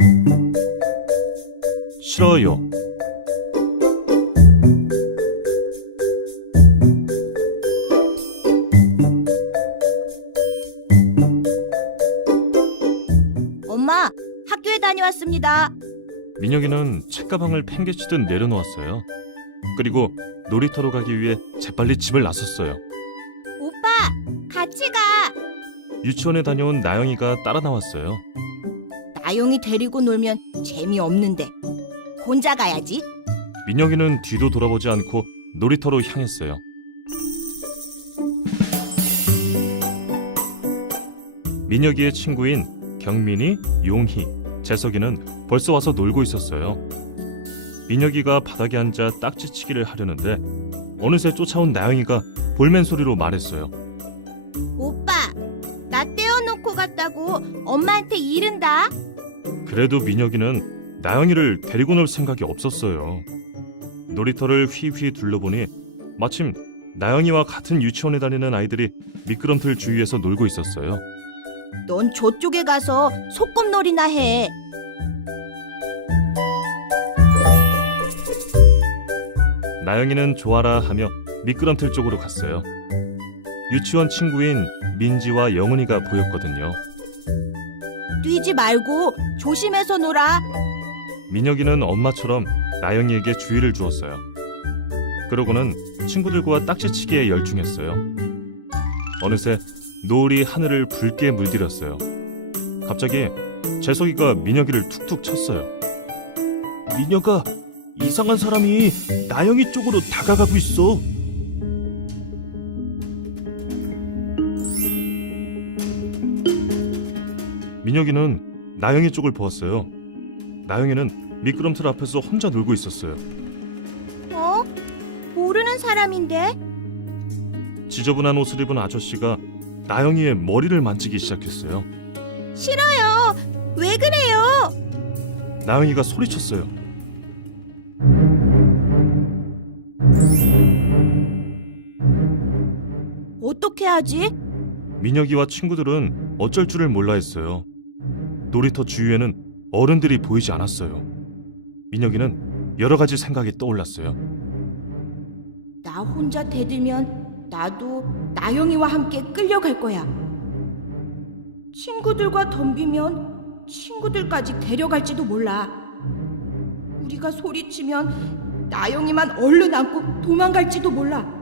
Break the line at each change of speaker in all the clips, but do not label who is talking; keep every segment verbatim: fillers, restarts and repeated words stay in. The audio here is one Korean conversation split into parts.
싫어요.
엄마, 학교에 다녀왔습니다.
민혁이는 책가방을 팽개치듯 내려놓았어요. 그리고 놀이터로 가기 위해 재빨리 집을 나섰어요.
오빠, 같이 가.
유치원에 다녀온 나영이가 따라 나왔어요.
나영이 데리고 놀면 재미없는데. 혼자 가야지.
민혁이는 뒤도 돌아보지 않고 놀이터로 향했어요. 민혁이의 친구인 경민이, 용희, 재석이는 벌써 와서 놀고 있었어요. 민혁이가 바닥에 앉아 딱지치기를 하려는데 어느새 쫓아온 나영이가 볼멘 소리로 말했어요.
오빠, 나 떼어놓고 갔다고 엄마한테 이른다.
그래도 민혁이는 나영이를 데리고 놀 생각이 없었어요. 놀이터를 휘휘 둘러보니 마침 나영이와 같은 유치원에 다니는 아이들이 미끄럼틀 주위에서 놀고 있었어요.
넌 저쪽에 가서 소꿉놀이나 해.
나영이는 좋아라 하며 미끄럼틀 쪽으로 갔어요. 유치원 친구인 민지와 영은이가 보였거든요.
뛰지 말고 조심해서 놀아.
민혁이는 엄마처럼 나영이에게 주의를 주었어요. 그러고는 친구들과 딱지치기에 열중했어요. 어느새 노을이 하늘을 붉게 물들였어요. 갑자기 재석이가 민혁이를 툭툭 쳤어요. 민혁아, 이상한 사람이 나영이 쪽으로 다가가고 있어. 민혁이는 나영이 쪽을 보았어요. 나영이는 미끄럼틀 앞에서 혼자 놀고 있었어요.
어? 모르는 사람인데?
지저분한 옷을 입은 아저씨가 나영이의 머리를 만지기 시작했어요.
싫어요. 왜 그래요?
나영이가 소리쳤어요.
어떻게 하지?
민혁이와 친구들은 어쩔 줄을 몰라 했어요. 놀이터 주위에는 어른들이 보이지 않았어요. 민혁이는 여러 가지 생각이 떠올랐어요.
나 혼자 대들면 나도 나영이와 함께 끌려갈 거야. 친구들과 덤비면 친구들까지 데려갈지도 몰라. 우리가 소리치면 나영이만 얼른 안고 도망갈지도 몰라.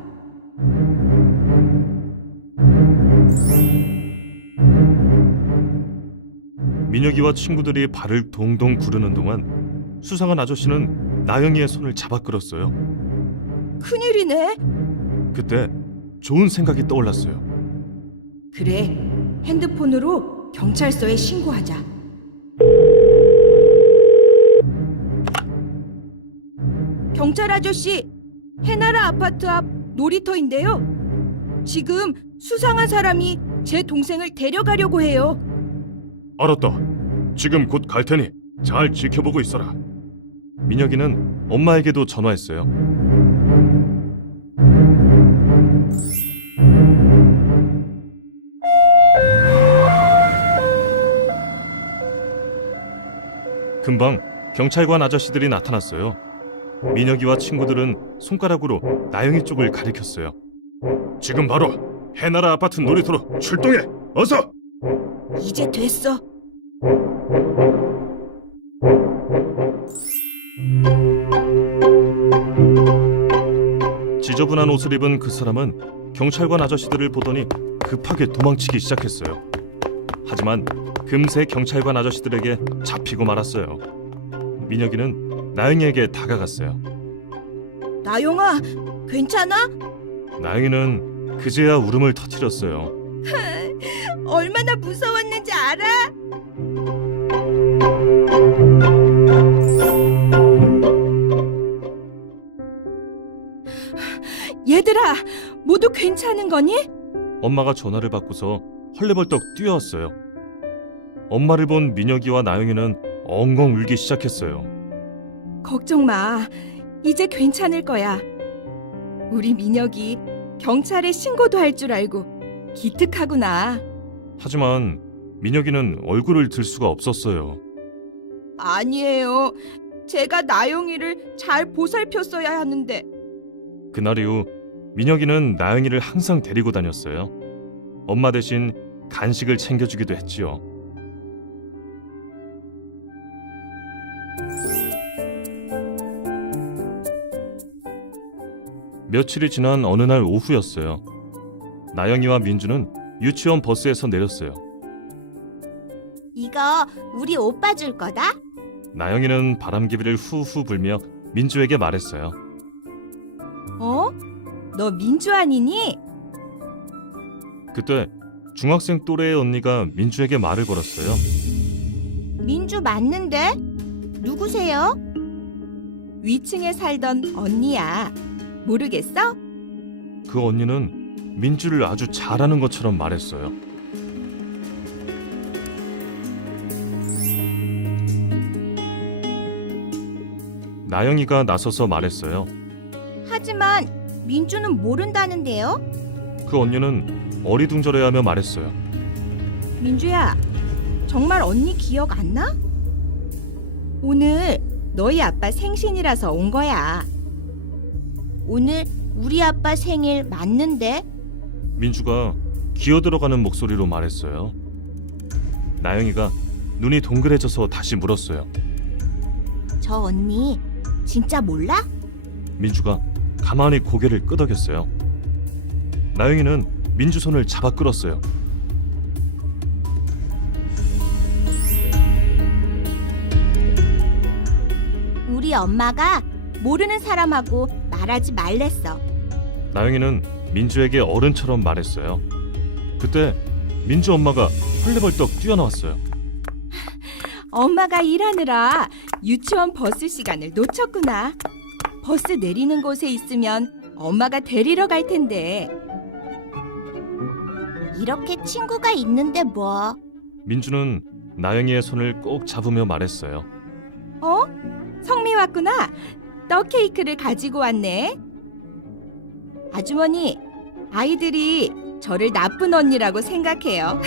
민혁이와 친구들이 발을 동동 구르는 동안 수상한 아저씨는 나영이의 손을 잡아 끌었어요.
큰일이네.
그때 좋은 생각이 떠올랐어요.
그래, 핸드폰으로 경찰서에 신고하자. 경찰 아저씨, 해나라 아파트 앞 놀이터인데요. 지금 수상한 사람이 제 동생을 데려가려고 해요.
알았다. 지금 곧 갈 테니 잘 지켜보고 있어라. 민혁이는 엄마에게도 전화했어요. 금방 경찰관 아저씨들이 나타났어요. 민혁이와 친구들은 손가락으로 나영이 쪽을 가리켰어요. 지금 바로 해나라 아파트 놀이터로 출동해! 어서!
이제 됐어.
지저분한 옷을 입은 그 사람은 경찰관 아저씨들을 보더니 급하게 도망치기 시작했어요. 하지만 금세 경찰관 아저씨들에게 잡히고 말았어요. 민혁이는 나영이에게 다가갔어요.
나영아, 괜찮아?
나영이는 그제야 울음을 터뜨렸어요.
얼마나 무서웠는지 알아? 얘들아, 모두 괜찮은 거니?
엄마가 전화를 받고서 헐레벌떡 뛰어왔어요. 엄마를 본 민혁이와 나영이는 엉엉 울기 시작했어요.
걱정 마. 이제 괜찮을 거야. 우리 민혁이 경찰에 신고도 할 줄 알고 기특하구나.
하지만 민혁이는 얼굴을 들 수가 없었어요.
아니에요. 제가 나영이를 잘 보살폈어야 하는데.
그날 이후 민혁이는 나영이를 항상 데리고 다녔어요. 엄마 대신 간식을 챙겨주기도 했지요. 며칠이 지난 어느 날 오후였어요. 나영이와 민주는 유치원 버스에서 내렸어요.
이거 우리 오빠 줄 거다?
나영이는 바람개비를 후후 불며 민주에게 말했어요.
어? 너 민주 아니니?
그때 중학생 또래의 언니가 민주에게 말을 걸었어요.
민주 맞는데? 누구세요?
위층에 살던 언니야. 모르겠어?
그 언니는 민주를 아주 잘하는 것처럼 말했어요. 나영이가 나서서 말했어요.
하지만 민주는 모른다는데요?
그 언니는 어리둥절해하며 말했어요.
민주야, 정말 언니 기억 안 나? 오늘 너희 아빠 생신이라서 온 거야.
오늘 우리 아빠 생일 맞는데?
민주가 기어들어가는 목소리로 말했어요. 나영이가 눈이 동그래져서 다시 물었어요.
저 언니 진짜 몰라?
민주가 가만히 고개를 끄덕였어요. 나영이는 민주 손을 잡아 끌었어요.
우리 엄마가 모르는 사람하고 말하지 말랬어.
나영이는 민주에게 어른처럼 말했어요. 그때 민주 엄마가 헐레벌떡 뛰어나왔어요.
엄마가 일하느라 유치원 버스 시간을 놓쳤구나. 버스 내리는 곳에 있으면 엄마가 데리러 갈 텐데.
이렇게 친구가 있는데 뭐.
민주는 나영이의 손을 꼭 잡으며 말했어요.
어? 성미 왔구나. 떡 케이크를 가지고 왔네. 아주머니, 아이들이 저를 나쁜 언니라고 생각해요.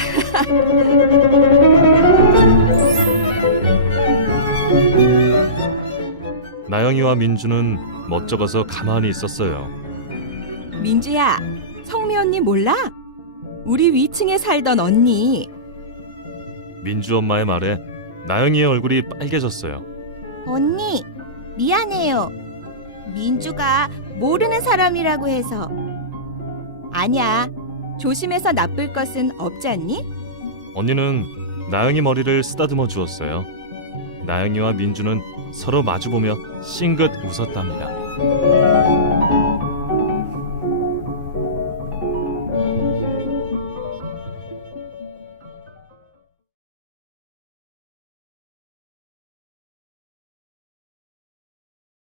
나영이와 민주는 멋쩍어서 가만히 있었어요.
민주야, 성미 언니 몰라? 우리 위층에 살던 언니.
민주 엄마의 말에 나영이의 얼굴이 빨개졌어요.
언니, 미안해요. 민주가 모르는 사람이라고 해서.
아니야. 조심해서 나쁠 것은 없지 않니?
언니는 나영이 머리를 쓰다듬어 주었어요. 나영이와 민주는 서로 마주보며 싱긋 웃었답니다.